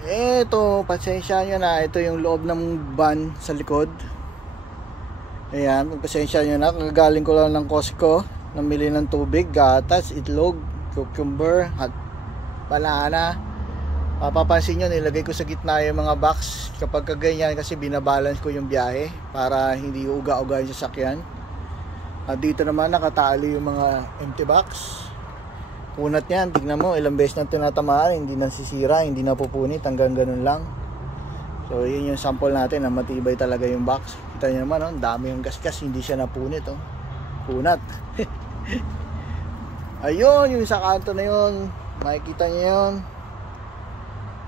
Eto, pasensya nyo na. Ito yung loob ng van sa likod. Ayan, pasensya nyo na. Kagagaling ko lang ng Costco. Namili ng tubig, gatas, itlog, cucumber, at banana. Papapansin nyo, nilagay ko sa gitna yung mga box. Kapag kaganyan kasi binabalance ko yung biyahe para hindi uga-uga yung sasakyan. At dito naman nakatali yung mga empty box. Punat yan, tignan mo, ilang beses na tinatamaan, hindi nasisira, hindi napupunit, hanggang ganun lang. So yun yung sample natin na matibay talaga yung box. Kita nyo naman, oh, dami yung gasgas, hindi siya napunit, oh. Punat. Ayun, yung sa kanto na yun, makikita nyo yun.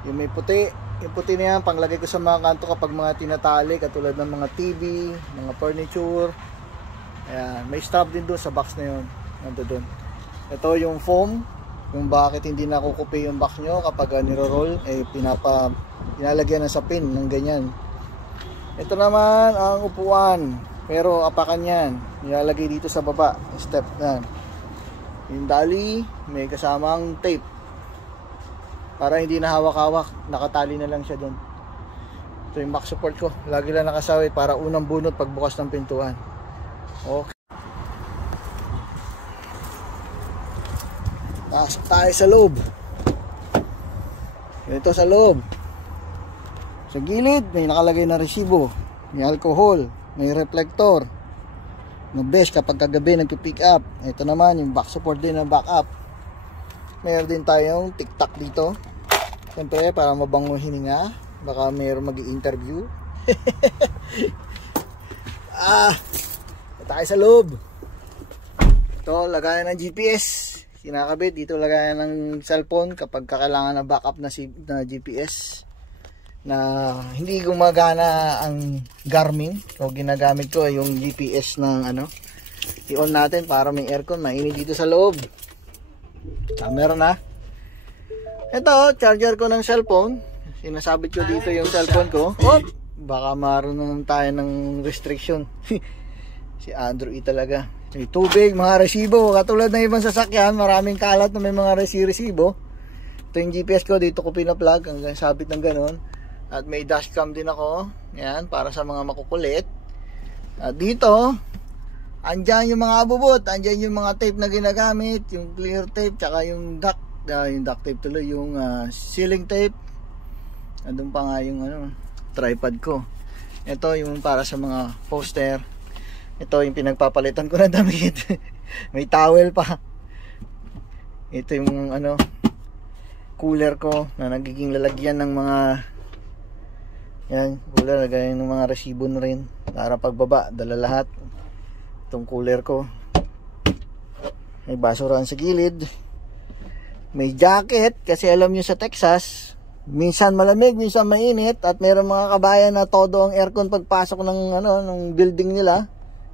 Yung may puti, yung puti na yan, panglagay ko sa mga kanto kapag mga tinatali, katulad ng mga TV, mga furniture. Ayan, may strap din doon sa box na yun, nando doon. Ito yung foam, yung bakit hindi nakukupi yung box nyo kapag niro-roll, pinalagyan ng sapin ng ganyan. Ito naman ang upuan, pero apakan yan, nilalagay dito sa baba, step na. Yung dali, may kasamang tape, para hindi na hawak-hawak, nakatali na lang siya doon. Ito yung back support ko, lagi lang nakasawit para unang bunot pagbukas ng pintuan. Okay. Pasok tayo sa loob. Ito sa loob. Sa gilid may nakalagay na resibo, may alcohol, may reflector, may besh kapag kagabi nagpipick up. Ito naman yung back support din ng backup. Mayroon din tayong tiktak dito, siyempre para mabango hininga, baka mayroon mag-i-interview. Tayo sa loob. Ito lagayan ng GPS, kinakabit dito, lagayan ng cellphone kapag kailangan na backup na GPS na hindi gumagana ang Garmin. So ginagamit ko yung GPS ng i-on natin para may aircon, mainit dito sa loob. Meron na. Ito, charger ko ng cellphone. Sinasabit ko dito yung cellphone ko. Baka maroon tayo ng restriction. Si Android talaga. May tubig, mga resibo, katulad ng ibang sasakyan, maraming kalat na may mga resibo. Ito yung GPS ko, dito ko pina-plug hanggang sabit ng ganon. At may dashcam din ako, yan, para sa mga makukulit. At dito, andyan yung mga abubot, andyan yung mga tape na ginagamit, yung clear tape, tsaka yung duct tape tuloy, yung sealing tape. Andun pa nga yung tripod ko. Ito yung para sa mga poster. Ito yung pinagpapalitan ko na damit. May towel pa. Ito yung cooler ko na nagiging lalagyan ng mga cooler, lagayan ng mga resibo na rin para pagbaba, dala lahat. Itong cooler ko. May basurahan sa gilid. May jacket kasi alam nyo sa Texas, minsan malamig, minsan mainit, at mayroong mga kabayan na todo ang aircon pagpasok ng building nila.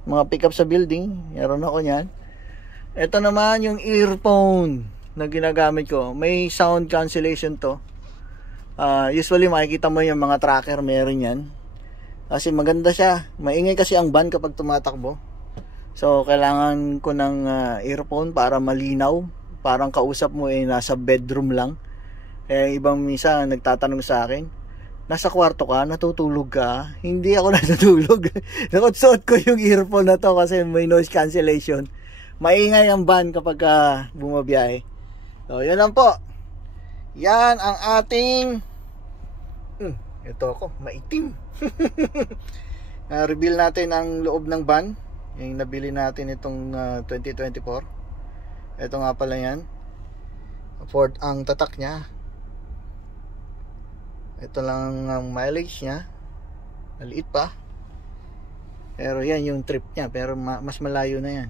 Mga pick up sa building, meron ako niyan. Ito naman yung earphone na ginagamit ko. May sound cancellation to. Usually makikita mo yung mga tracker, meron yan. Kasi maganda siya. Maingay kasi ang van kapag tumatakbo. So kailangan ko ng earphone para malinaw. Parang kausap mo nasa bedroom lang. Kaya ibang minsan nagtatanong sa akin, nasa kwarto ka, natutulog ka? Hindi ako natutulog. Nakot-suot ko yung earphone na to kasi may noise cancellation. Maingay ang van kapag bumabiyahe. So, yun lang po. Yan ang ating ito ako, maitim. Reveal natin ang loob ng van. Yung nabili natin itong 2024. Ito nga pala yan. Ford ang tatak niya. Ito lang ang mileage niya. Maliit pa. Pero yan yung trip niya. Pero mas malayo na yan.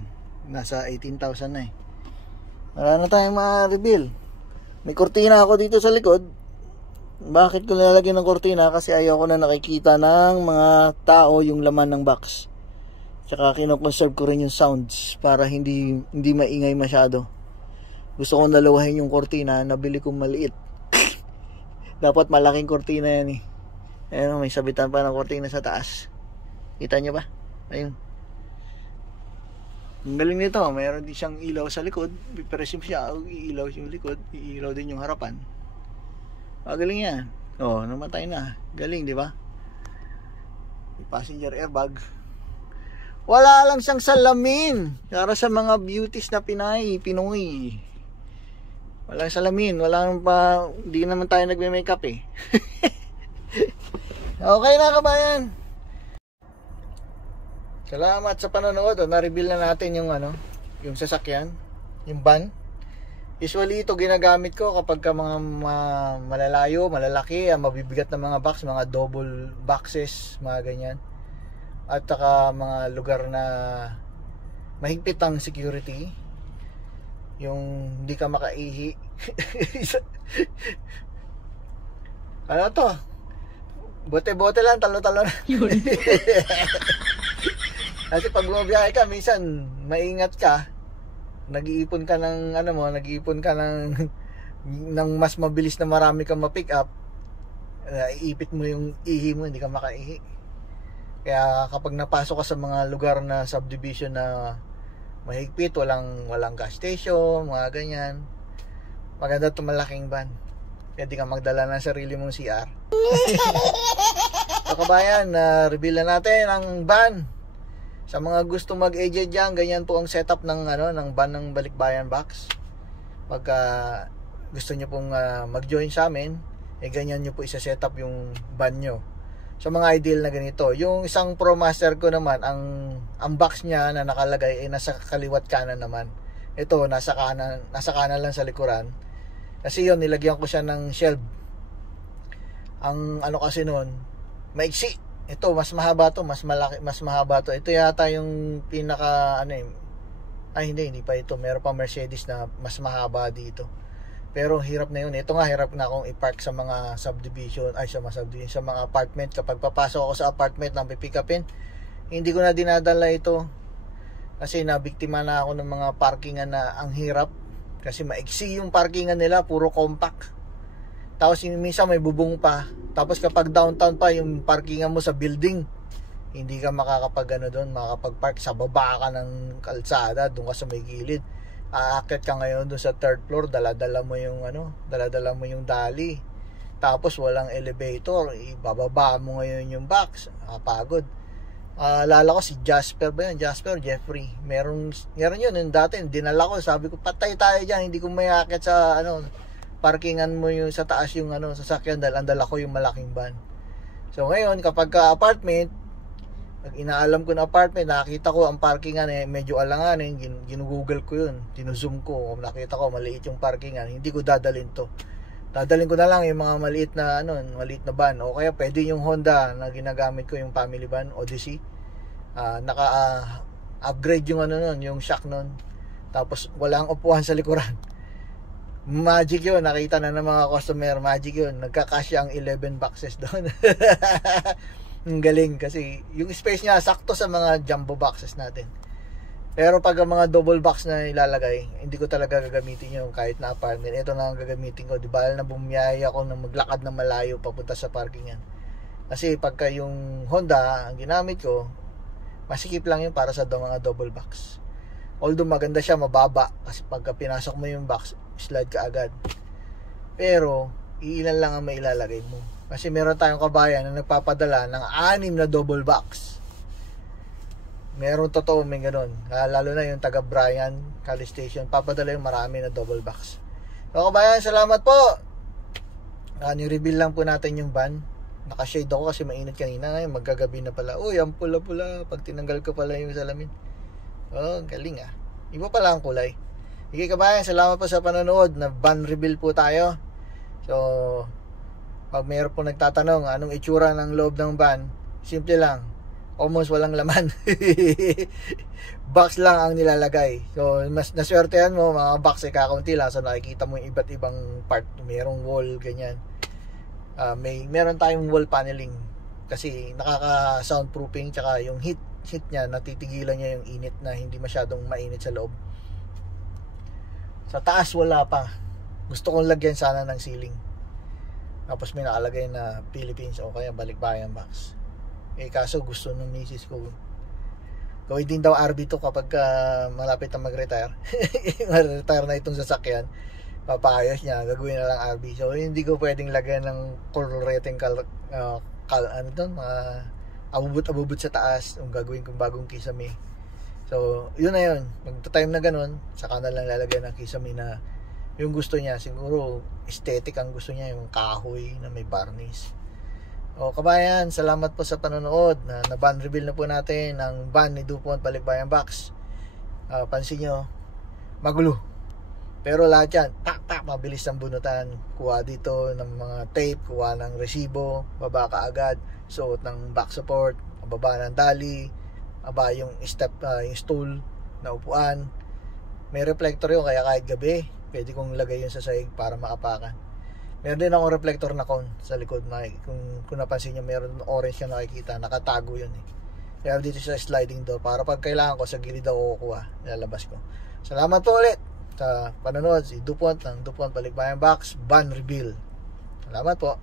Nasa 18,000 na eh. Wala na tayong ma-reveal. May kortina ako dito sa likod. Bakit ko nilalagyan ng kortina? Kasi ayaw ko na nakikita ng mga tao yung laman ng box. Tsaka kinoconserve ko rin yung sounds para hindi maingay masyado. Gusto kong dalawahin yung kortina. Nabili kong maliit. Dapat malaking kortina yan eh. Ayun, may sabitan pa ng kortina sa taas. Kita nyo ba? Ayun. Ang galing nito, mayroon din siyang ilaw sa likod. Pipresim siya, iilaw yung likod, iilaw din yung harapan. Magaling yan. Oh, namatay na. Galing, di ba? May passenger airbag. Wala lang siyang salamin. Para sa mga beauties na Pinoy. Walang salamin. Wala pa, di naman tayo nagme-makeup eh. Okay na kabayan. Salamat sa panonood. Na-reveal na natin yung yung sasakyan, yung van. Usually ito ginagamit ko kapag ka mga malalayo, malalaki, mabibigat na mga box, mga double boxes, mga ganyan. At saka mga lugar na mahigpit ang security. Yung hindi ka makaihi. Ano to? Bote-bote lang, talo-talo na. Yun. Kasi pag bumabiyahe ka, minsan maingat ka. Nag-iipon ka ng nag-iipon ka ng mas mabilis na marami kang ma-pick up. Iipit mo yung ihi mo, hindi ka makaihi. Kaya kapag napasok ka sa mga lugar na subdivision na mahigpit, walang gas station, mga ganyan, maganda itong malaking van. Kaya di ka magdala ng sarili mong CR. So kabayan, reveal na natin ang van. Sa mga gusto mag-agent dyan, ganyan po ang setup ng van ng Balikbayan Box. Pagka gusto nyo pong mag-join sa amin, ganyan nyo po isa-setup yung van nyo. Sa mga ideal na ganito. Yung isang Pro Master ko naman, ang box niya na nakalagay ay nasa kaliwat kanan naman. Ito, nasa kanan lang sa likuran. Kasi yun, nilagyan ko siya ng shelf. Ang kasi nun, maiksi. Ito, mas mahaba to, mas malaki, mas mahaba to. Ito yata yung pinaka hindi pa ito. Meron pa Mercedes na mas mahaba dito. Pero hirap na yun. Ito nga, hirap na akong i-park sa mga subdivision, sa mga apartment. Kapag papasok ako sa apartment ng pipick upin, hindi ko na dinadala ito. Kasi nabiktima na ako ng mga parkingan na ang hirap. Kasi maiksi yung parkingan nila, puro compact. Tapos minsan may bubong pa. Tapos kapag downtown pa yung parkingan mo sa building, hindi ka makakapag-park sa baba ka ng kalsada, doon ka sa may gilid. Aakyat ka ngayon doon sa third floor, dala-dala mo yung dali. Tapos walang elevator, ibababa mo ngayon yung box. Pagod. Lala ko si Jasper ba yan? Jeffrey. Meron yun dati, dinala ko, sabi ko patay tayo diyan, hindi ko mayakit sa parkingan mo yung sa taas yung sasakyan dahil andala ko yung malaking van. So ngayon kapag apartment, pag inaalam ko na apartment, nakita ko ang parkingan medyo alanganin, ginugoogle ko yun, tinuzoom ko, nakita ko maliit yung parkingan, hindi ko dadalhin to. Dadalhin ko na lang yung mga maliit na van, o kaya pwede yung Honda na ginagamit ko, yung family van, Odyssey. Upgrade yung yung shock nun. Tapos walang upuan sa likuran. Magic yun, nakita na ng mga customer, magic yun, nagkakasya ang 11 boxes doon. Ang galing kasi yung space niya sakto sa mga jumbo boxes natin. Pero pag ang mga double box na ilalagay, hindi ko talaga gagamitin yung kahit na apartment. Ito na ang gagamitin ko, di ba na bumiyaya ako na maglakad ng malayo papunta sa parkingan. Kasi pagka yung Honda ang ginamit ko, masikip lang yun para sa mga double box. Although maganda siya, mababa, kasi pagka pinasok mo yung box, slide ka agad. Pero iilan lang ang mailalagay mo. Kasi meron tayong kabayan na nagpapadala ng 6 na double box. Meron totoo may ganun. Lalo na yung taga Brian, Cali Station, papadala yung marami na double box. So kabayan, salamat po. Ni-reveal lang po natin yung van. Naka-shade ako kasi mainit kanina. Ngayon maggagabi na pala. Uy, ang pula-pula. Pag tinanggal ko pala yung salamin. Oh, galing ah. Iba pala ang kulay. Okay kabayan, salamat po sa panonood. Na van reveal po tayo. So pag mayroon po nagtatanong anong itsura ng loob ng van, simple lang, almost walang laman. Box lang ang nilalagay. So mas naswertehan mo, mga box ay kakaunti lang, so nakikita mo yung iba't ibang part. Mayroong wall, ganyan. Meron tayong wall paneling kasi nakaka soundproofing, tsaka yung heat niya, natitigilan niya yung init na hindi masyadong mainit sa loob. Sa taas wala pa. Gusto kong lagyan sana ng ceiling. Tapos may nakalagay na Philippines o kaya Balikbayan Box. Kaso gusto ng misis ko, gawin din daw RB to kapag malapit na mag-retire. Mag-retire na itong sasakyan. papayos niya, gagawin na lang RB. So hindi ko pwedeng lagyan ng colorating ano doon, mga abubot sa taas yung gagawin kong bagong kisame. So yun na yun, magta-time na ganun, saka na lang lalagyan ng kisame na yung gusto niya. Siguro aesthetic ang gusto niya, yung kahoy na may varnish. O kabayan, salamat po sa panonood. Na van reveal na po natin ang van ni DuPont Balikbayan Box. Pansin nyo, magulo. Pero lahat yan, tak, mabilis ang bunutan. Kuha dito ng mga tape, kuha ng resibo, baba ka agad, suot ng back support, baba ng dali, aba yung yung stool na upuan. May reflector yun, kaya kahit gabi, pwede kong lagay yun sa sahig para makapakan. Meron din akong reflector na con sa likod. Kung napansin nyo, meron orange na nakikita, nakatago yun eh. Kaya dito sa sliding door, para pag kailangan ko sa gilid ako kukuha, ilalabas ko. Salamat po ulit sa panonood. Si DuPont ng DuPont Balikbayan Box Van Reveal. Salamat po.